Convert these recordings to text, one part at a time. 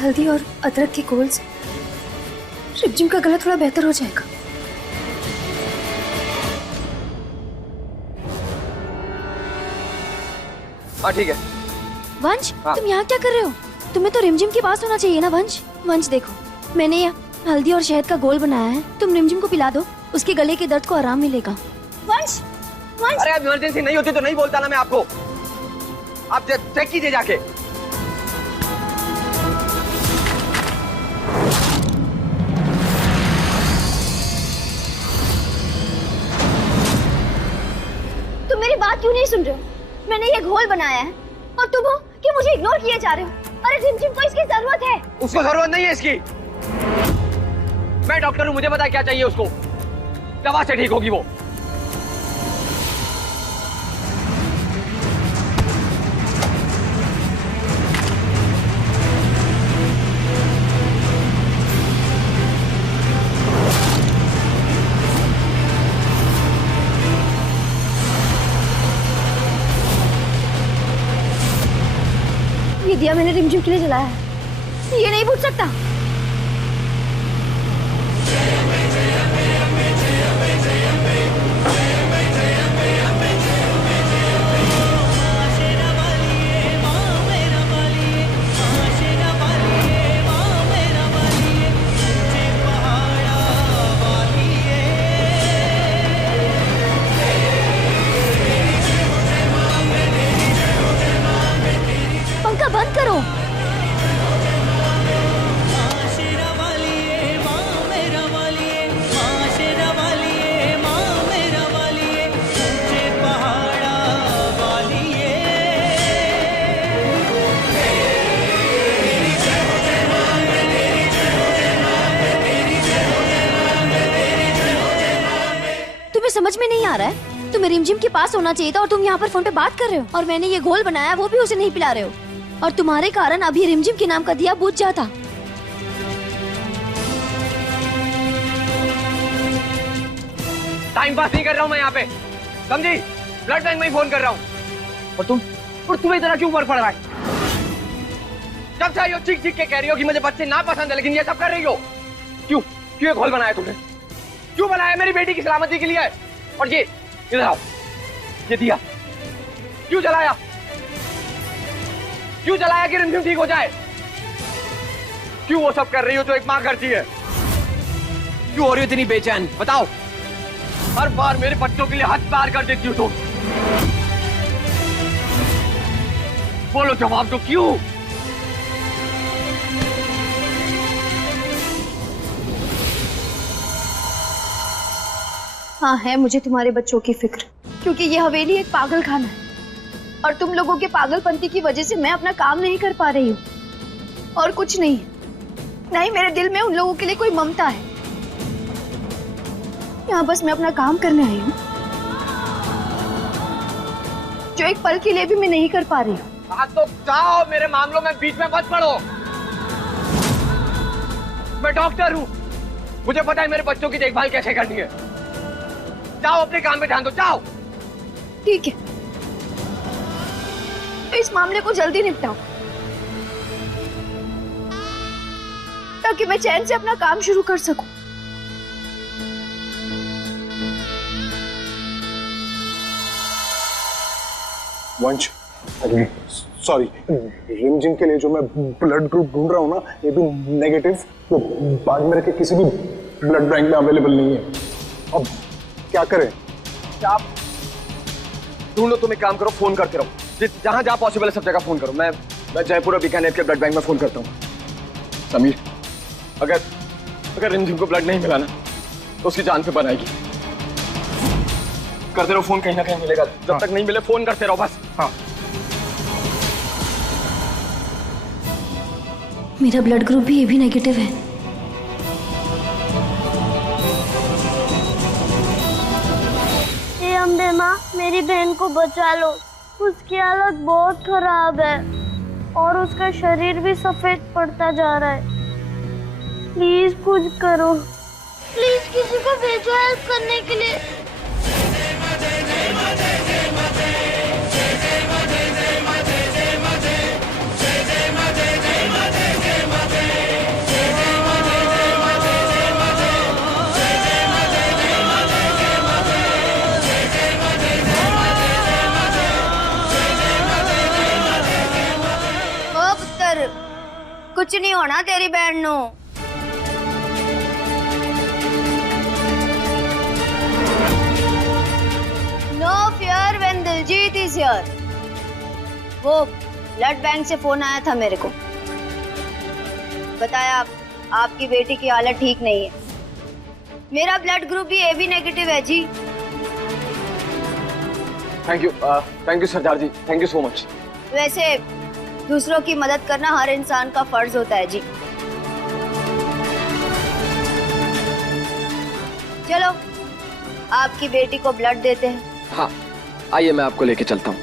हल्दी और अदरक के घोल से रिमझिम का गला थोड़ा बेहतर हो जाएगा। हाँ ठीक है। वंश, हाँ। तुम यहाँ क्या कर रहे हो? तुम्हें तो रिमझिम के पास होना चाहिए ना वंश। वंश देखो, मैंने यहाँ हल्दी और शहद का घोल बनाया है, तुम रिमझिम को पिला दो, उसके गले के दर्द को आराम मिलेगा। वंश, वंश। अरे इमरजेंसी नहीं होती तो नहीं बोलता ना मैं आपको। आप चेक कीजिए जाके। तुम मेरी बात क्यों नहीं सुन रहे हो? मैंने ये घोल बनाया है और तुम हो कि मुझे इग्नोर किए जा रहे हो। अरे रिमझिम को इसकी जरूरत है। उसको जरूरत नहीं है इसकी। मैं डॉक्टर हूँ, मुझे पता है क्या चाहिए उसको। दवा से ठीक होगी वो। ये दिया मैंने रिमझिम के लिए जलाया है, ये नहीं पूछ सकता। पंखा बंद करो। तुम्हें समझ में नहीं आ रहा है? तुम्हें रिमझिम के पास होना चाहिए था और तुम यहाँ पर फोन पे बात कर रहे हो। और मैंने ये घोल बनाया, वो भी उसे नहीं पिला रहे हो। और तुम्हारे कारण अभी रिमझिम के नाम का दिया बुझ जाता। टाइम पास नहीं कर रहा हूँ मैं यहाँ पे, समझी? ब्लड बैंक में ही फोन कर रहा हूँ। और तुम्हें इतना क्यों फर्क पड़ रहा है? जब से आई हो चीख चीख के कह रही हो कि मुझे बच्चे ना पसंद है, लेकिन ये सब कर रही हो क्यों? क्यों घोल बनाया तुमने? क्यों बनाया? मेरी बेटी की सलामती के लिए। और ये इधर आओ, ये दिया क्यों जलाया? क्यों जलाया कि रिमझिम ठीक हो जाए? क्यों वो सब कर रही हो जो एक माँ करती है? क्यों हो रही हो इतनी बेचैन? बताओ। हर बार मेरे बच्चों के लिए हद पार कर देती हो तुम। बोलो, जवाब दो, क्यों? हाँ, है मुझे तुम्हारे बच्चों की फिक्र, क्योंकि ये हवेली एक पागल खाना है और तुम लोगों के पागलपंती की वजह से मैं अपना काम नहीं कर पा रही हूँ। और कुछ नहीं, नहीं मेरे दिल में उन लोगों के लिए कोई ममता है। यहाँ बस मैं अपना काम करने आई हूँ, जो एक पल के लिए भी मैं नहीं कर पा रही हूँ। हाँ तो जाओ, मेरे मामलों में बीच में मत पड़ो। मैं डॉक्टर हूँ, मुझे पता है मेरे बच्चों की देखभाल कैसे करनी है। जाओ अपने काम पे ध्यान दो, जाओ। ठीक है, तो इस मामले को जल्दी निपटाओ ताकि मैं चैन से अपना काम शुरू कर सकूं। वंश, सॉरी, रिमझिम के लिए जो मैं ब्लड ग्रुप ढूंढ रहा हूँ ना, ये भी नेगेटिव, वो बाड़मेर के किसी भी ब्लड बैंक में अवेलेबल नहीं है। अब क्या करें? क्या आप ढूंढो, तुम एक काम करो, फोन करते रहो, जहां जहां पॉसिबल है सब जगह फोन करो। मैं जयपुर और बीकानेर के ब्लड बैंक में फोन करता हूँ। समीर, अगर रिमझिम को ब्लड नहीं मिला ना तो उसकी जान पे बनाएगी। करते रहो फोन, कहीं ना कहीं मिलेगा। जब तक नहीं मिले फोन करते रहो बस। हाँ, मेरा ब्लड ग्रुप भी ये भी नेगेटिव है। हे अम्बे माँ, मेरी बहन को बचा लो, उसकी हालत बहुत खराब है और उसका शरीर भी सफेद पड़ता जा रहा है। प्लीज कुछ करो, प्लीज किसी को भेजो हेल्प करने के लिए। कुछ नहीं होना तेरी बहन no. No fear when Diljit is here. वो ब्लड बैंक से फोन आया था मेरे को, बताया आपकी बेटी की हालत ठीक नहीं है। मेरा ब्लड ग्रुप भी AB नेगेटिव है जी। Thank you Sardar ji, thank you so much. वैसे दूसरों की मदद करना हर इंसान का फर्ज होता है जी। चलो आपकी बेटी को ब्लड देते हैं। हाँ आइए, मैं आपको लेके चलता हूँ।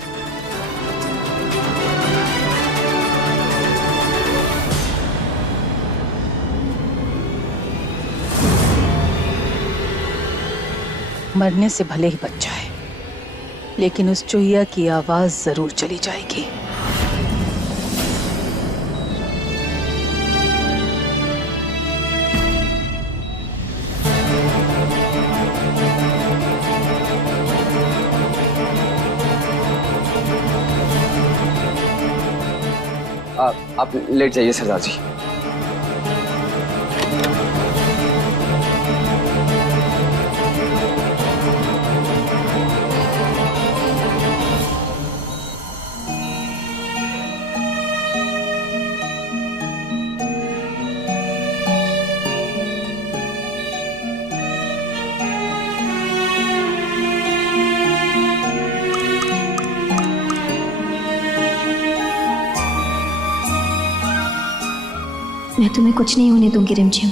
मरने से भले ही बच जाए, लेकिन उस चुहिया की आवाज जरूर चली जाएगी। आप लेट जाइए सरदार जी। मैं तुम्हें कुछ नहीं होने दूंगी रिमझिम।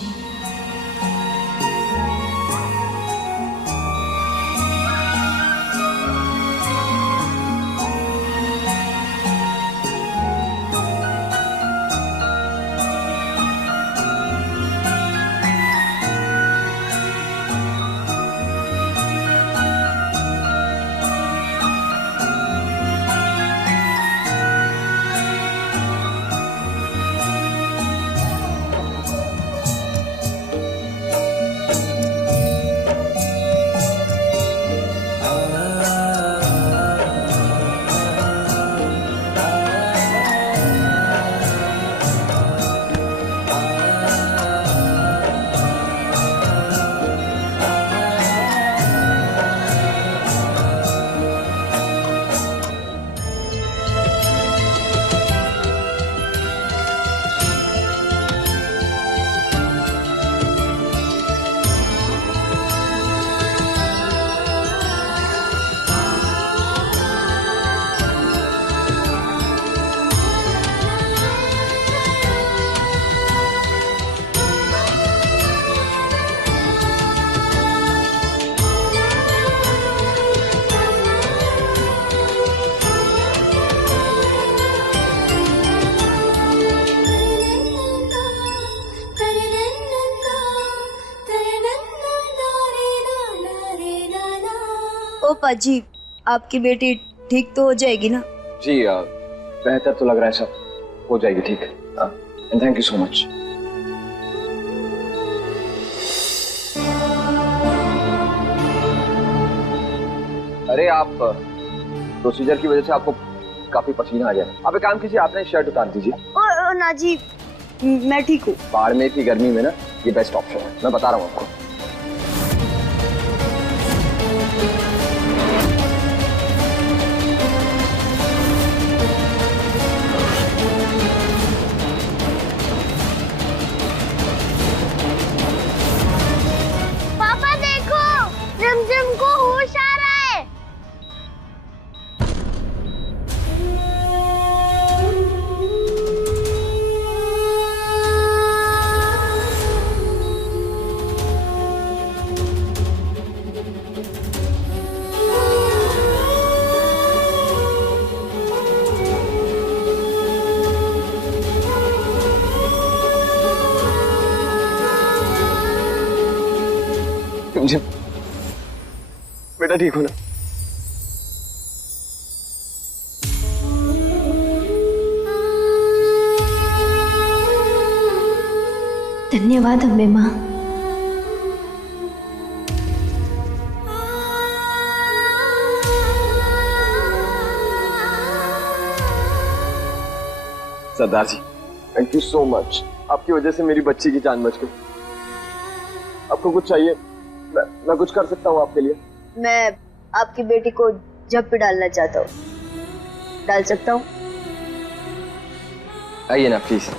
ओ पाजी, आपकी बेटी ठीक तो हो जाएगी ना? जी बेहतर तो लग रहा है, सब हो जाएगी ठीक। And thank you so much. अरे आप प्रोसीजर की वजह से आपको काफी पसीना आ गया। आप एक काम कीजिए, आपने शर्ट उतार दीजिए। ओ ना जी, मैं ठीक हूँ। बाड़मेर की गर्मी में ना ये बेस्ट ऑप्शन है, मैं बता रहा हूँ आपको। पापा देखो, रिमझिम को होश आ रहा है। बेटा ठीक हो ना? धन्यवाद अम्बे माँ। सरदार ji, thank you so much. आपकी वजह से मेरी बच्ची की जान बच गई। आपको कुछ चाहिए? मैं कुछ कर सकता हूँ आपके लिए? मैं आपकी बेटी को जब पे डालना चाहता हूँ, डाल सकता हूँ? आइए ना प्लीज।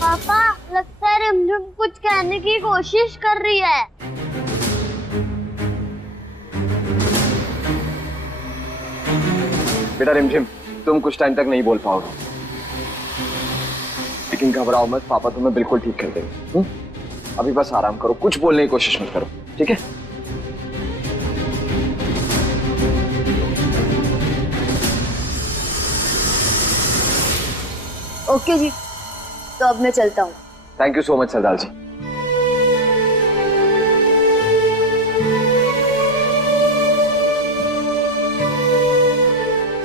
पापा, लगता है रिमझिम कुछ कहने की कोशिश कर रही है। बेटा रिमझिम, तुम कुछ टाइम तक नहीं बोल पाओगे, लेकिन घबराओ मत, पापा तुम्हें बिल्कुल ठीक कर देंगे। अभी बस आराम करो, कुछ बोलने की कोशिश मत करो, ठीक है? ओके जी, तो अब मैं चलता हूँ। Thank you so much Sardar ji.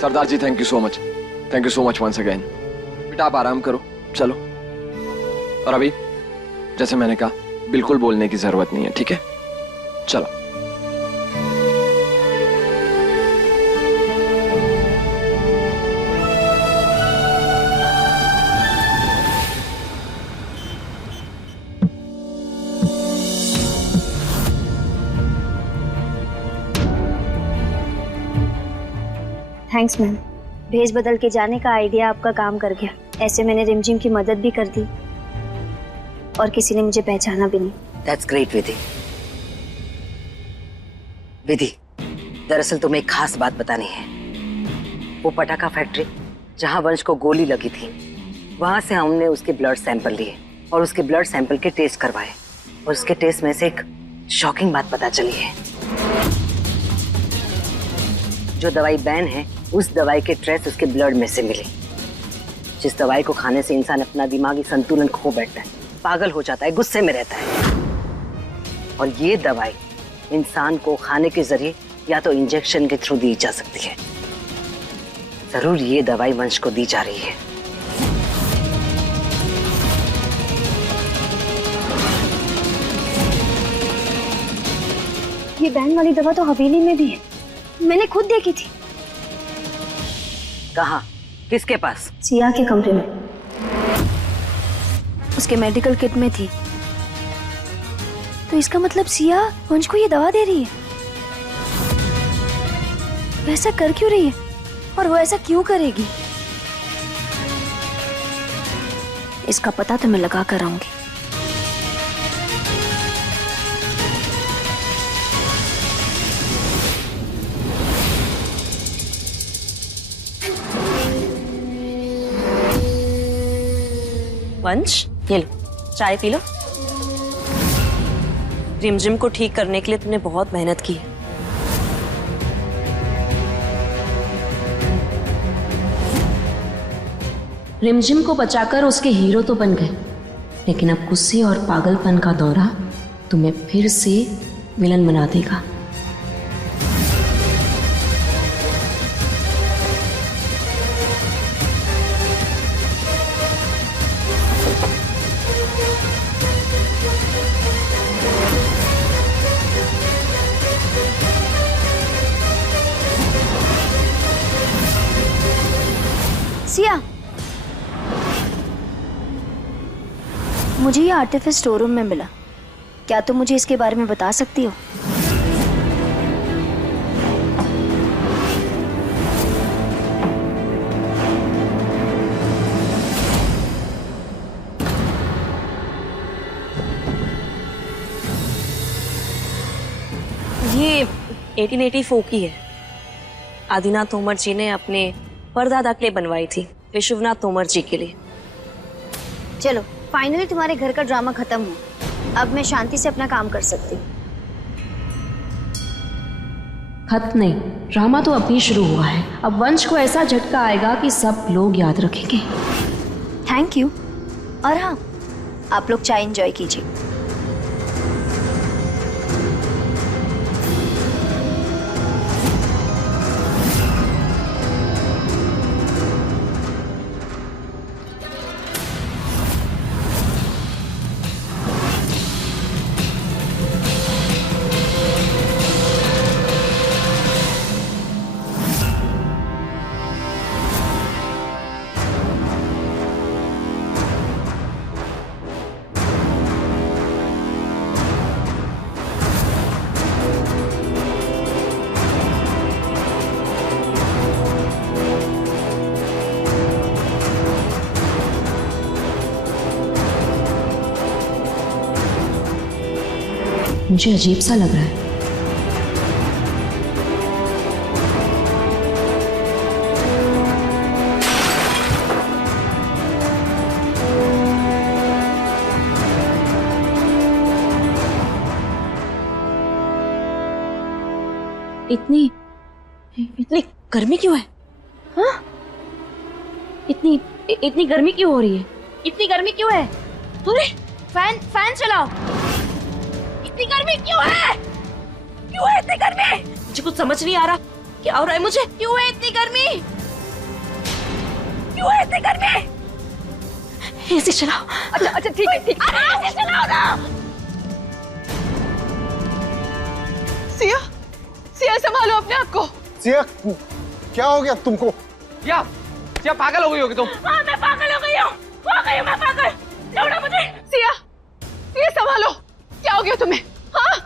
Sardar ji thank you so much, thank you so much once again. बेटा आप आराम करो, चलो। और अभी जैसे मैंने कहा, बिल्कुल बोलने की जरूरत नहीं है, ठीक है? चलो। थैंक्स मैम, भेज बदल के जाने का आइडिया आपका काम कर गया। ऐसे मैंने रिमझिम की मदद भी कर दी और किसी ने मुझे पहचाना भी नहीं। That's great, विधि। विधि, दरअसल तुम्हें एक खास बात बतानी है। वो पटाखा फैक्ट्री जहां वंश को गोली लगी थी, वहां से हमने उसके ब्लड सैंपल लिए और उसके ब्लड सैंपल के टेस्ट करवाए, और उसके टेस्ट में से एक शॉकिंग बात पता चली है। जो दवाई बैन है, उस दवाई के ट्रेस उसके ब्लड में से मिले, जिस दवाई को खाने से इंसान अपना दिमागी संतुलन खो बैठता है, पागल हो जाता है, गुस्से में रहता है। और ये दवाई इंसान को खाने के जरिए या तो इंजेक्शन के थ्रू दी जा सकती है। जरूर ये दवाई वंश को दी जा रही है। ये बैन वाली दवा तो हवेली में भी है, मैंने खुद देखी थी। कहाँ? किसके पास? सिया के कमरे में, उसके मेडिकल किट में थी। तो इसका मतलब सिया वंश को ये दवा दे रही है। वो ऐसा कर क्यों रही है और वो ऐसा क्यों करेगी, इसका पता तो मैं लगा कर आऊंगी। वंश, ये लो, चाय पी लो। रिमझिम को ठीक करने के लिए तुमने बहुत मेहनत की है। रिमझिम को बचाकर उसके हीरो तो बन गए, लेकिन अब गुस्से और पागलपन का दौरा तुम्हें फिर से विलन बना देगा। सिया, मुझे ये आर्टिफिस स्टोर रूम में मिला, क्या तुम मुझे इसके बारे में बता सकती हो? ये 1884 की है। आदिनाथ तोमर जी ने अपने परदादा के लिए बनवाई थी, विश्वनाथ तोमर जी के लिए। चलो फाइनली तुम्हारे घर का ड्रामा खत्म हुआ। अब मैं शांति से अपना काम कर सकती हूँ। खत्म नहीं, ड्रामा तो अभी शुरू हुआ है। अब वंश को ऐसा झटका आएगा कि सब लोग याद रखेंगे। Thank you. और हाँ, आप लोग चाय एंजॉय कीजिए। मुझे अजीब सा लग रहा है। इतनी गर्मी क्यों है? हाँ? इतनी गर्मी क्यों हो रही है? इतनी गर्मी क्यों है? अरे फैन चलाओ। इतनी गर्मी क्यों है? क्यों है इतनी गर्मी? मुझे कुछ समझ नहीं आ रहा। क्या हो रहा है मुझे? क्यों है इतनी गर्मी? क्यों है इतनी गर्मी? एसी चलाओ। अच्छा ठीक है। एसी चलाओ ना। सिया संभालो अपने आप को। सिया क्या हो गया तुमको? सिया पागल हो गई होगी तुम। हाँ, मैं पागल हो गई हूँ। मैं पागल। छोड़ो मुझे। सिया संभालो। क्या हो गया तुम्हें? हाँ?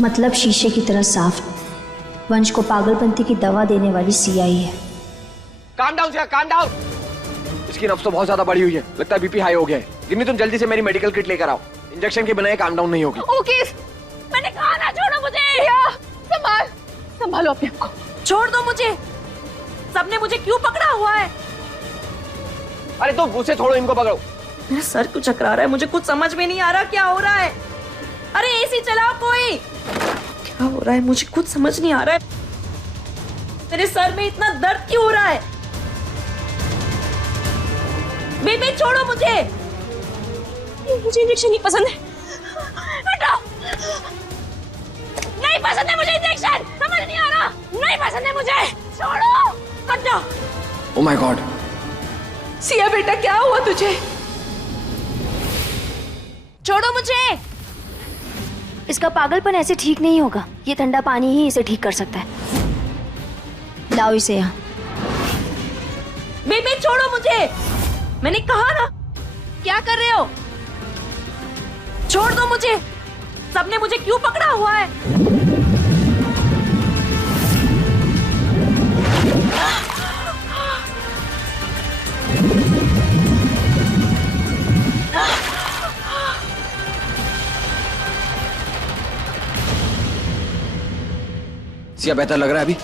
मतलब शीशे की तरह साफ। वंश को पागलपंती की दवा देने वाली सिया ही है। Calm down Siya, calm down. इसकी नब्ज तो बहुत ज्यादा बढ़ी हुई है, लगता है बीपी हाई हो गया है। गिन्नी तुम जल्दी से मेरी मेडिकल किट लेकर आओ। इंजेक्शन के बिना काम डाउन नहीं होगी। ओके, मैंने कहा ना, छोड़ो मुझे। संभालो अपने आप को। छोड़ दो मुझे। सबने मुझे क्यों पकड़ा हुआ है? अरे तुम उसे छोड़ो, इनको पकड़ो। मेरा सर क्यों चकरा रहा है? मुझे कुछ समझ में नहीं आ रहा क्या हो रहा है। अरे एसी चलाओ कोई। क्या हो रहा है? मुझे कुछ समझ नहीं आ रहा है। मेरे सर में इतना दर्द क्यों हो रहा है? बेबी छोड़ो मुझे। मुझे इंजेक्शन नहीं पसंद है। हटाओ। नहीं पसंद है मुझे इंजेक्शन। समझ नहीं आ रहा। नहीं पसंद है मुझे। छोड़ो। हट जाओ। Oh my God. सिया बेटा क्या हुआ तुझे? छोड़ो मुझे। इसका पागलपन ऐसे ठीक नहीं होगा। ये ठंडा पानी ही इसे ठीक कर सकता है। लाओ इसे यहाँ। बेबी छोड़ो मुझे। मैंने कहा ना। क्या कर रहे हो? छोड़ दो मुझे। सबने मुझे क्यों पकड़ा हुआ है? सिया बेहतर लग रहा है अभी?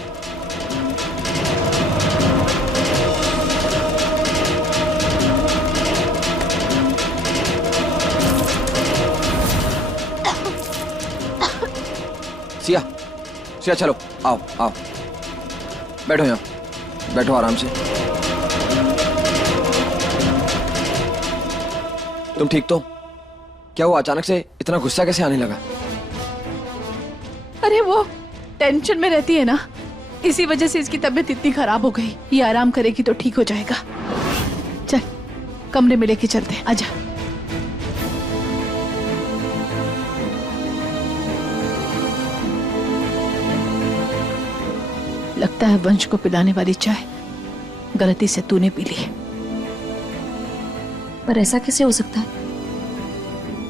सिया चलो, आओ बैठो यहाँ, बैठो आराम से। तुम ठीक तो? क्या वो अचानक से इतना गुस्सा कैसे आने लगा? अरे वो टेंशन में रहती है ना, इसी वजह से इसकी तबीयत इतनी खराब हो गई। ये आराम करेगी तो ठीक हो जाएगा। चल कमरे में लेके चलते हैं, आजा। लगता है वंश को पिलाने वाली चाय गलती से तूने पी ली है। पर ऐसा कैसे हो सकता है?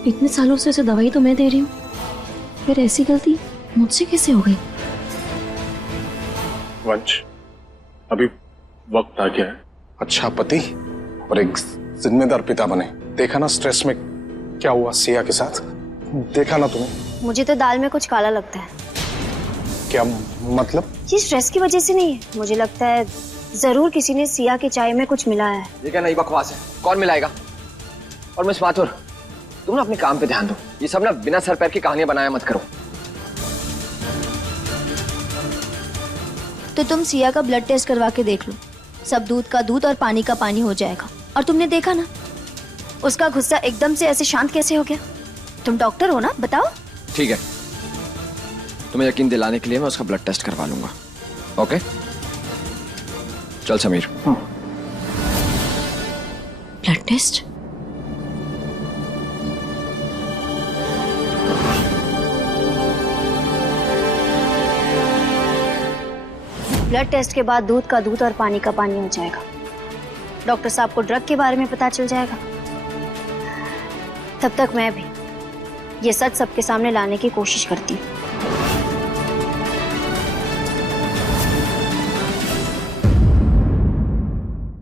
इतने सालों से उसे दवाई तो मैं दे रही हूँ, फिर ऐसी गलती मुझसे कैसे हो गई? वंश, अभी वक्त आ गया है अच्छा पति और एक जिम्मेदार पिता बने। देखा ना स्ट्रेस में क्या हुआ सिया के साथ, देखा ना तुम्हें? मुझे तो दाल में कुछ काला लगता है। क्या मतलब? ये स्ट्रेस की वजह से नहीं है, मुझे लगता है जरूर किसी ने सिया की चाय में कुछ मिलाया है। ये क्या नई बकवास है, कौन मिलाएगा? और मिस माथुर, तुम ना अपने काम पे ध्यान दो, ये सब ना बिना सर पैर की कहानियां बनाया मत करो। तो तुम सिया का ब्लड टेस्ट करवा के देख लो, सब दूध का दूध और पानी का पानी हो जाएगा। और तुमने देखा ना उसका गुस्सा एकदम से ऐसे शांत कैसे हो गया? तुम डॉक्टर हो ना, बताओ। ठीक है, तुम्हें यकीन दिलाने के लिए मैं उसका ब्लड टेस्ट करवा लूंगा। ओके चल Sameer. Blood test? Blood test के बाद दूध का दूध और पानी का पानी हो जाएगा। डॉक्टर साहब को ड्रग के बारे में पता चल जाएगा। तब तक मैं भी ये सच सबके सामने लाने की कोशिश करती हूँ।